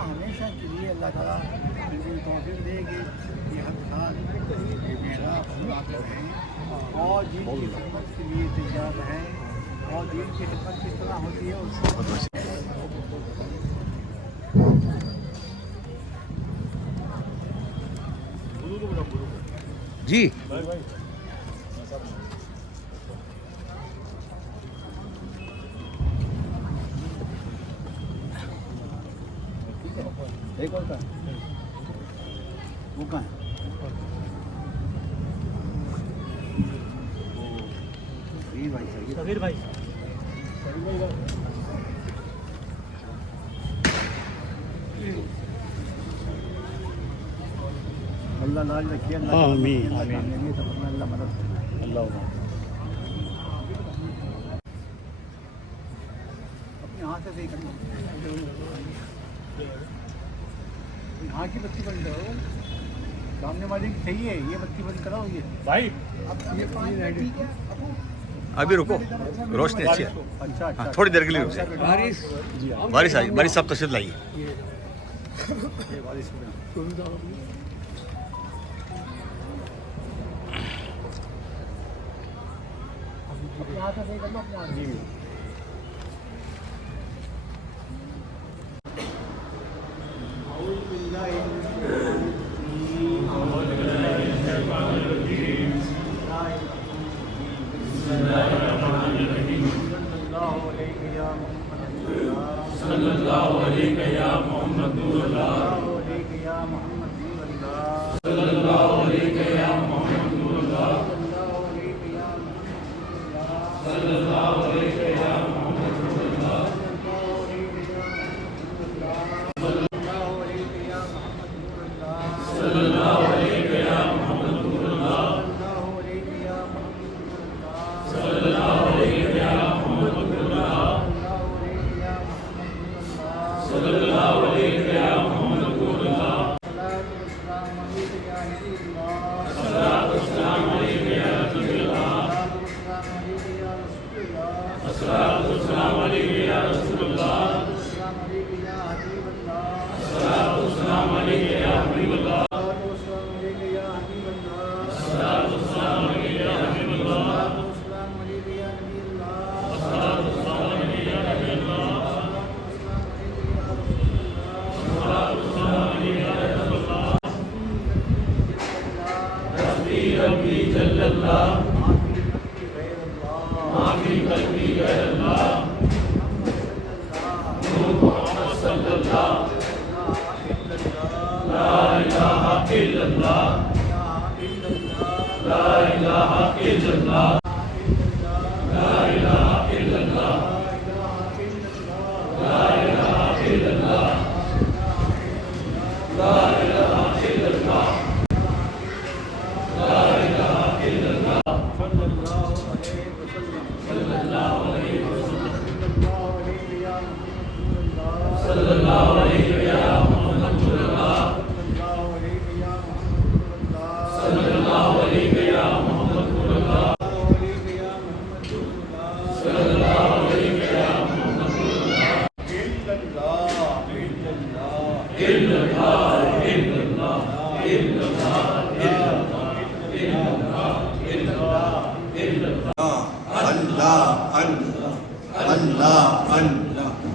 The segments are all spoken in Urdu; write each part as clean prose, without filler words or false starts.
ہمیشہ کے لیے اللہ تعالیٰ مجھے توفیق دے کہ یہ ہر سال یہ میرا ہے اور دین کی خدمت کے لیے تیار ہے اور دین کی خدمت کس طرح ہوتی ہے اس کو جی ایک اور کہاں وہ کہاں ہے صغیر بھائی اللہ لاج رکھیے آمین اللہ مدد کرے اللہ اپنے ہاتھ سے صحیح کرنا یہاں کی بتی بند کرو سامنے والے کی صحیح ہے یہ بتی بند کراؤ یہ بھائی ابھی رکو روشنی اچھی ہے اچھا ہاں اچھا تھوڑی دیر کے لیے رک جائے بارش آئی بارش صاحب تشریف لائیے یہ بارش اپنے ہاتھ سے صحیح کرنا اپنے ہاتھ جی صلی اللہ علیہ یا محمد اللہ صلی اللہ علیہ یا محمد اللہ صلی اللہ علیہ یا محمد اللہ صلی اللہ علیہ یا محمد اللہ صلی اللہ علیہ یا محمد اللہ صلی اللہ علیہ یا محمد اللہ الصلاۃ والسلام علیک یا رسول اللہ الصلاۃ والسلام علیک یا رسول اللہ الصلاۃ والسلام علیک یا حبیب اللہ الصلاۃ والسلام علیک یا حبیب اللہ الصلاۃ والسلام علیک یا نبی اللہ ربی جل اللہ معافی قلبی غیر اللہ نور محمد صلی اللہ لا الہ الا اللہ لا الہ الا اللہ لا الہ الا اللہ لا الہ الا اللہ لا الہ الا اللہ لا الہ الا اللہ صلی اللہ علیہ وسلم صلی اللہ علیہ یا محمد اللہ صلی اللہ علیہ یا محمد اللہ صلی اللہ علیہ یا محمد اللہ الا اللہ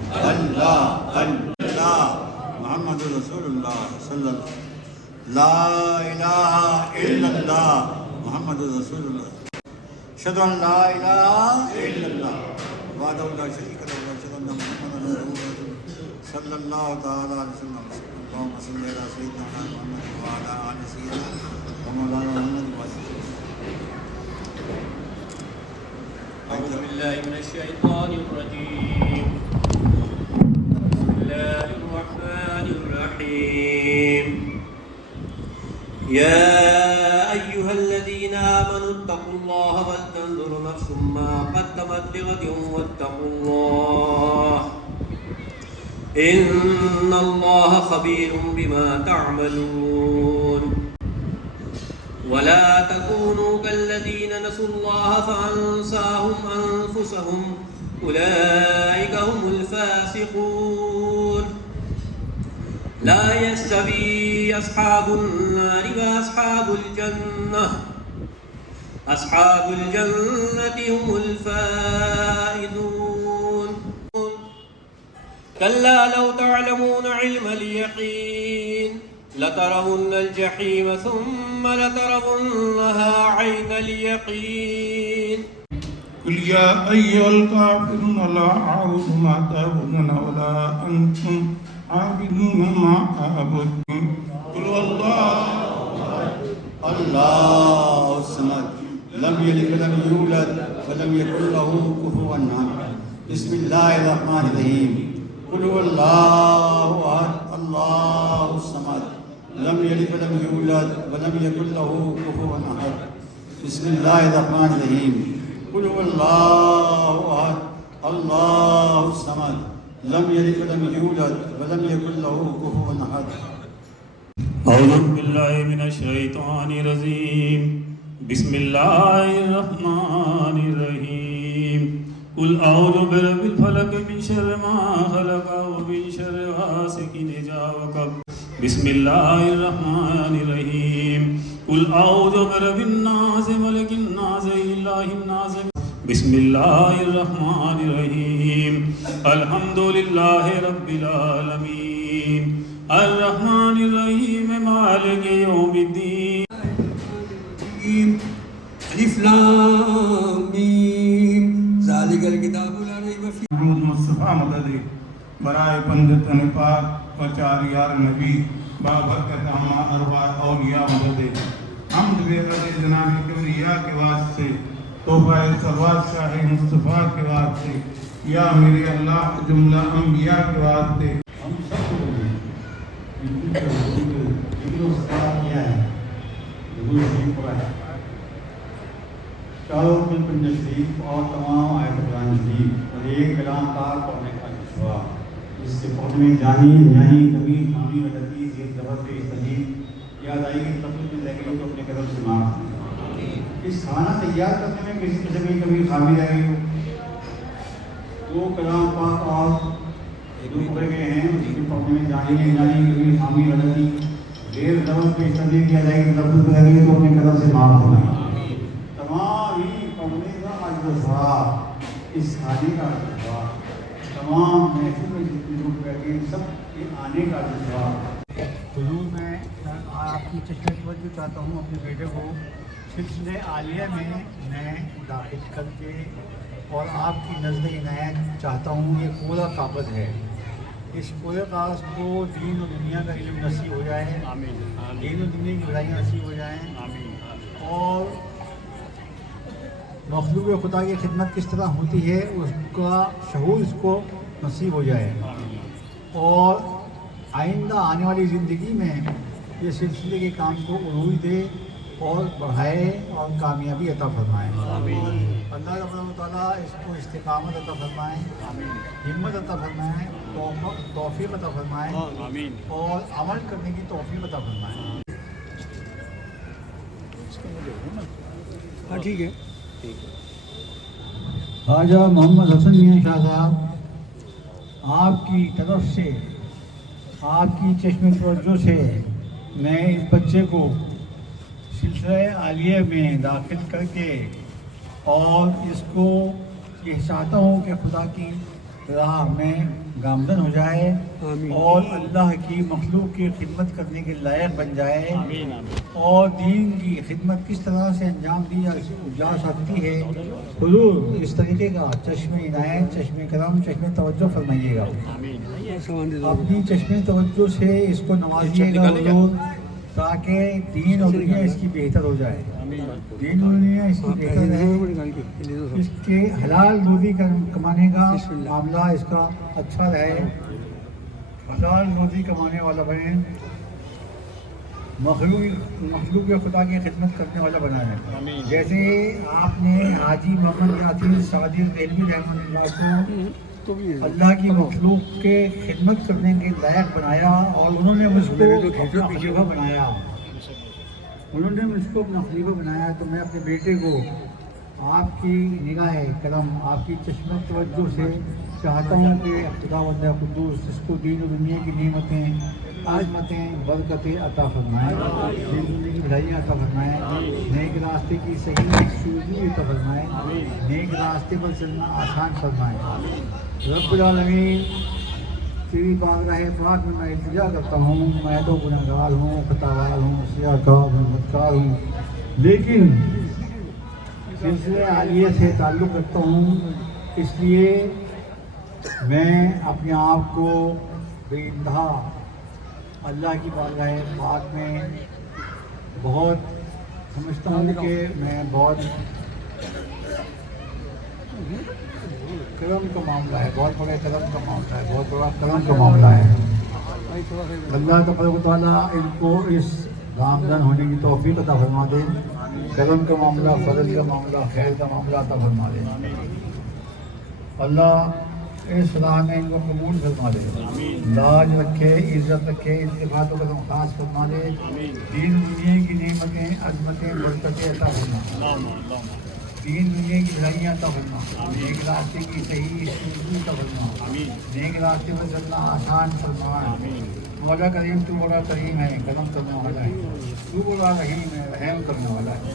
الا اللہ الا اللہ محمد رسول اللہ صلی اللہ لا الہ الا اللہ محمد رسول اللہ اشہد ان لا الہ الا اللہ وحدہ لا شریک لہ واشہد ان محمد رسول اللہ صلی اللہ تعالی علیہ وسلم اللہم صلی علی سیدنا محمد وعلی آل سیدنا ومولانا محمد أعوذ بالله من الشيطان الرجيم بسم الله الرحمن الرحيم يا أيها الذين آمنوا اتقوا الله ولتنظر نفس ما قدمت لغد واتقوا الله إن الله خبير بما تعملون ولا تكونوا كالذين نسوا الله فأنساهم أنفسهم أولئك هم الفاسقون لا يستوي أصحاب النار وأصحاب الجنة أصحاب الجنة هم الفائزون كلا لو تعلمون علم اليقين لترون الجحيم ثم لترونها عين اليقين قل يا أيها الكافرون لا أعبد ما تعبدون ولا أنتم عابدون ما أعبد قل والله اللہ الصمد لم یلد ولم یولد ولم یکن له کفوا احد بسم اللہ الرحمن الرحیم قل هو اللہ احد اللہ الصمد لم یلد ولم یولد ولم یکن له کفوا احد بسم اللہ الرحمن الرحیم قل هو اللہ احد اللہ الصمد لم یلد ولم یولد ولم یکن له کفوا احد أعوذ بالله من الشيطان الرجيم بسم الله الرحمن الرحيم قل أعوذ برب الفلق من شر ما خلق ومن شر غاسق إذا وقب بسم الله الرحمن الرحيم قل أعوذ برب الناس ملك الناس إله الناس بسم الله الرحمن الرحيم الحمد لله رب العالمين الرحمن الرحيم مالك يوم الدين ألف لام ميم ذلك الكتاب لا ريب فيه درود مصطفیٰ مدد برائے پنجت نپاک و چار یار نبی بابرکت اما ارواح اولیاء مدد حمد بے رضی جناب کبریاء کے واسطے تحفہ سلوات شاہ مصطفیٰ کے واسطے یا میرے اللہ جملہ انبیاء کے واسطے ہم سب کو کیا ہے چاروں بالکل شریف اور تمام آیت قرآن شریف اور ایک کلام پاک پڑھنے کا جذبہ جس کے پڑھنے جانی یعنی کبھی خامی غلطی ایک دفعہ پہ صحیح یاد آئی کہ تب تک لگے تو اپنے قدم سے معاف اس کھانا تیار کرنے میں کسی قسم کی کبھی خامی رہ گئی ہو وہ کلام پاک اور پڑھ گئے ہیں اس کے پڑھنے میں جانی کبھی خامی غلطی دیر لفظ پہ صحیح کیا جائے گی لفظ پہ لگے تو اپنے قدم سے معاف ہونا تمام ہی پڑھنے کا جذبہ اس کھانے کا جذبہ تمام محفل میں جتنے لوگ بیٹھے ہیں سب کے آنے کا جذبہ حضور میں آپ کی چشمہ توجہ چاہتا ہوں اپنے بیٹے کو سلسلہ عالیہ میں میں داخل کر کے اور آپ کی نزد عنایت چاہتا ہوں یہ پورا کاغذ ہے اس پورے کاغذ کو دین و دنیا کا علم نصیب ہو جائے دین و دنیا کی بھلائیاں نصیب ہو جائیں اور مخلوق خدا کی خدمت کس طرح ہوتی ہے اس کا شعور اس کو نصیب ہو جائے اور آئندہ آنے والی زندگی میں یہ سلسلے کے کام کو عروج دے اور بڑھائے اور کامیابی عطا فرمائے اللہ رب تعالیٰ اس کو استقامت عطا فرمائے ہمت عطا فرمائے توفیق عطا فرمائے اور عمل کرنے کی توفیق عطا فرمائے ہاں ٹھیک ہے خواجہ محمد حسن میاں شاہ صاحب آپ کی طرف سے آپ کی چشم توجہ سے میں اس بچے کو سلسلہ عالیہ میں داخل کر کے اور اس کو یہ چاہتا ہوں کہ خدا کی راہ میں گامزن ہو جائے اور اللہ کی مخلوق کی خدمت کرنے کے لائق بن جائے اور دین کی خدمت کس طرح سے انجام دی جا سکتی ہے حضور اس طریقے کا چشم عنایت چشم کرم چشم توجہ فرمائیے گا اپنی چشم توجہ سے اس کو نوازیے گا حضور تاکہ دین اور دنیا اس کی بہتر ہو جائے دین اور دنیا اس کی بہتر رہے اس کے حلال روزی کمانے کا معاملہ اس کا اچھا رہے حلال روزی کمانے والا بنے مخلوق خدا کی خدمت کرنے والا بنا ہے جیسے آپ نے حاجی محمد یاسین سعدی دہلوی رحمۃ اللہ کو اللہ کی مخلوق کے خدمت کرنے کے لائق بنایا اور انہوں نے مجھ کو اپنا خلیفہ بنایا تو میں اپنے بیٹے کو آپ کی نگاہ کرم، آپ کی چشمہ توجہ سے چاہتا ہوں کہ خداوند قدوس جس کو دین و دنیا کی نعمتیں، عظمتیں، برکتیں عطا فرمائیں، دین و دنیا کی بھلائیاں عطا فرمائیں، نیک راستے کی صحیح سوزی عطا فرمائیں، نیک راستے پر چلنا آسان فرمائیں۔ رب العالمین تیری بارگاہ پاک میں التجا کرتا ہوں، میں تو گنہگار ہوں، خطاوار ہوں، سیاہ کار ہوں، بدکار ہوں، لیکن سلسلہ عالیہ سے تعلق رکھتا ہوں، اس لیے میں اپنے آپ کو بے انتہا اللہ کی بارگاہ پاک میں بہت سمجھتا ہوں کہ میں بہت کرم کا معاملہ ہے، بہت بڑے کرم کا معاملہ ہے، بہت بڑا کرم کا معاملہ ہے۔ اللہ تبارک و تعالیٰ ان کو اس گامزن ہونے کی توفیق عطا فرما دے، کرم کا معاملہ، فضل کا معاملہ، خیر کا معاملہ عطا فرما دے۔ اللہ اس راہ میں ان کو قبول فرما دے، لاج رکھے، عزت رکھے، التفات و کرم خاص فرما دے، دین دنیا کی نعمتیں، عظمتیں، برکتیں عطا فرما، دین دنیا کی بھلائیاں عطا فرما، نیک راستے کی صحیح سوزی عطا فرما، نیک راستے پر چلنا آسان فرما۔ مولا کریم تو بڑا کریم ہے، کرم کرنے والا ہے، تو بڑا رحیم ہے، رحم کرنے والا ہے۔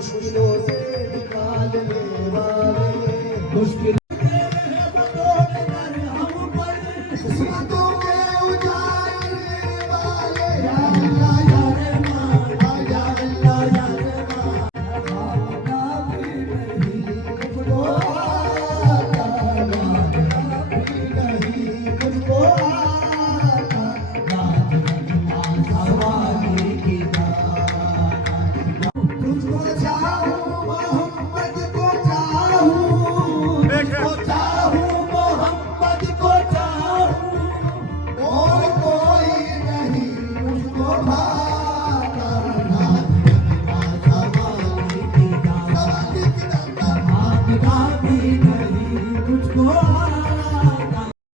مشکلوں سے نکالنے والے مشکل قسمتوں کے اجالنے والے یا اللہ یا رحمان یا اللہ یا رحمان مجھ کو آتا نہیں مجھ کو